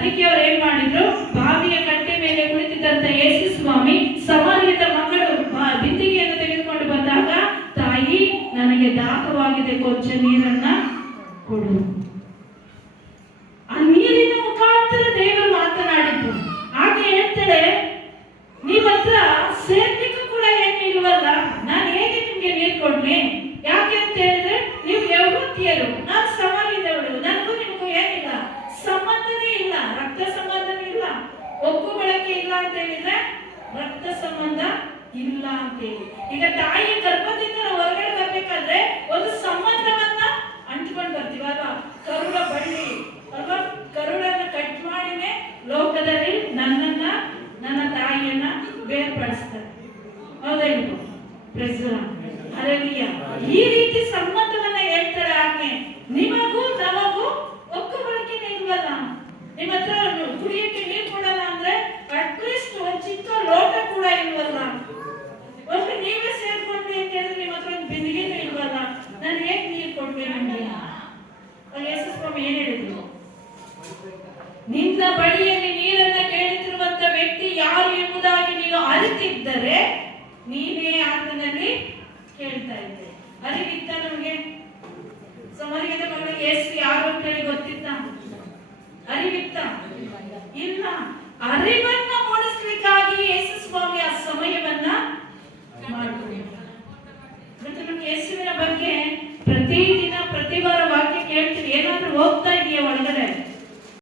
ಅದಕ್ಕೆ ಅವ್ರು ಏನ್ ಮಾಡಿದ್ರು, ಬಾವಿಯ ಕಟ್ಟೆ ಮೇಲೆ ಕುಳಿತಿದ್ದಂತ ಯೇಸು ಸ್ವಾಮಿ ಸಮಾರ್ಯದ ಮಗಳು ಬಿಂದಿಗೆಯನ್ನು ತೆಗೆದುಕೊಂಡು ಬಂದಾಗ, ತಾಯಿ ನನಗೆ ದಾಹವಾಗಿದೆ, ಕೊಂಚ ನೀರನ್ನ ಕೊಡು. ಆ ನೀರಿನ ಮುಖಾಂತರ ದೇವರು ಮಾತನಾಡಿದ್ರು. ಹಾಗೆ ಹೇಳ್ತಾಳೆ, ನಿಮ್ಮ ಹತ್ರ ಸೇರ್ಲಿಕ್ಕೂ ಕೂಡ ಏನು ಇಲ್ವಲ್ಲ, ನಾನು ಹೇಗೆ ನಿಮ್ಗೆ ನೀರು ಕೊಡ್ಲಿ? ಯಾಕೆ ಅಂತ ಹೇಳಿದ್ರೆ ನೀವು ಯಹೂದ್ಯರು, ನಾನು ಸಮಾರ್ಯದವಳು, ನನಗೂ ನಿಮಗೂ ಏನಿಲ್ಲ, ಸಂಬಂಧನೇ ಇಲ್ಲ, ರಕ್ತ ಸಂಬಂಧನೇ ಇಲ್ಲ, ಒಪ್ಪು ಬಳಕೆ ಇಲ್ಲ ಅಂತ ಹೇಳಿದ್ರೆ ರಕ್ತ ಸಂಬಂಧ ಇಲ್ಲ ಅಂತ ಹೇಳಿ. ಈಗ ತಾಯಿಯ ಗರ್ಭದಿಂದ ನಾವು ಹೊರಗಡೆ ಬರ್ಬೇಕಾದ್ರೆ ಒಂದು ಸಂಬಂಧವನ್ನ ಅಂಟ್ಕೊಂಡು ಬರ್ತೀವಲ್ವಾ, ಕರುಳ ಬಳ್ಳಿ ಅಲ್ವಾ, ಕರುಳನ್ನ ಕಟ್ ಮಾಡಿನೇ ಲೋಕದಲ್ಲಿ ನನ್ನನ್ನ ನನ್ನ ತಾಯಿಯನ್ನ ಬೇರ್ಪಡಿಸ್ತಾರೆ. ಹೌದಾ ಇದು ಈ ರೀತಿ ಸಂಬಂಧವನ್ನ ಹೇಳ್ತಾಳೆ ಆಕೆ. ನಿಮಗೂ ನಮಗೂ ಒಕ್ಕ ಬಳಕೆನೇ ಇಲ್ವಲ್ಲ, ನಿಮ್ಮ ಹತ್ರ ಕುಡಿಯಕ್ಕೆ ನೀರು ಕೊಡಲ್ಲ ಅಂದ್ರೆ ಅಟ್ಲೀಸ್ಟ್ ಒಂದು ಚಿಕ್ಕ ಲೋಟ ಕೂಡ ಇಲ್ವಲ್ಲ, ಒಬ್ಬರು ನೀವೇ ಸೇರ್ಕೊಂಡ್ರಿ ಅಂತ ಹೇಳಿದ್ರೆ ನಿಮ್ಮ ಹತ್ರ ಒಂದು ಬಿಂದಿಗೆನೂ ಇಲ್ವಲ್ಲ, ನಾನು ಹೇಗೆ ನೀರು ಕೊಡ್বে ನಿಮಗೆ? ಯೇಸು ಸ್ವಾಮಿ ಏನ್ ಹೇಳಿದ್ರು, ನಿನ್ನ ಬಳಿಯಲ್ಲಿ ನೀರನ್ನ ಕೇಳುತ್ತಿರುವಂತ ವ್ಯಕ್ತಿ ಯಾರು ಎಂಬುದಾಗಿ ನೀನು ಅರಿತಿದ್ದರೆ ನೀನೇ ಆತನಲ್ಲಿ ಕೇಳ್ತಾ ಇದ್ದೆ. ಅರಿವಿತ್ತ ನಮಗೆ? ಸಮಾರ್ಯದ ಮಗಳು ಯೇಸು ಯಾರು ಅಂತ ಹೇಳಿ ಗೊತ್ತಿತ್ತ? ಅರಿವಿತ್ತ? ಇಲ್ಲ. ಅರಿವ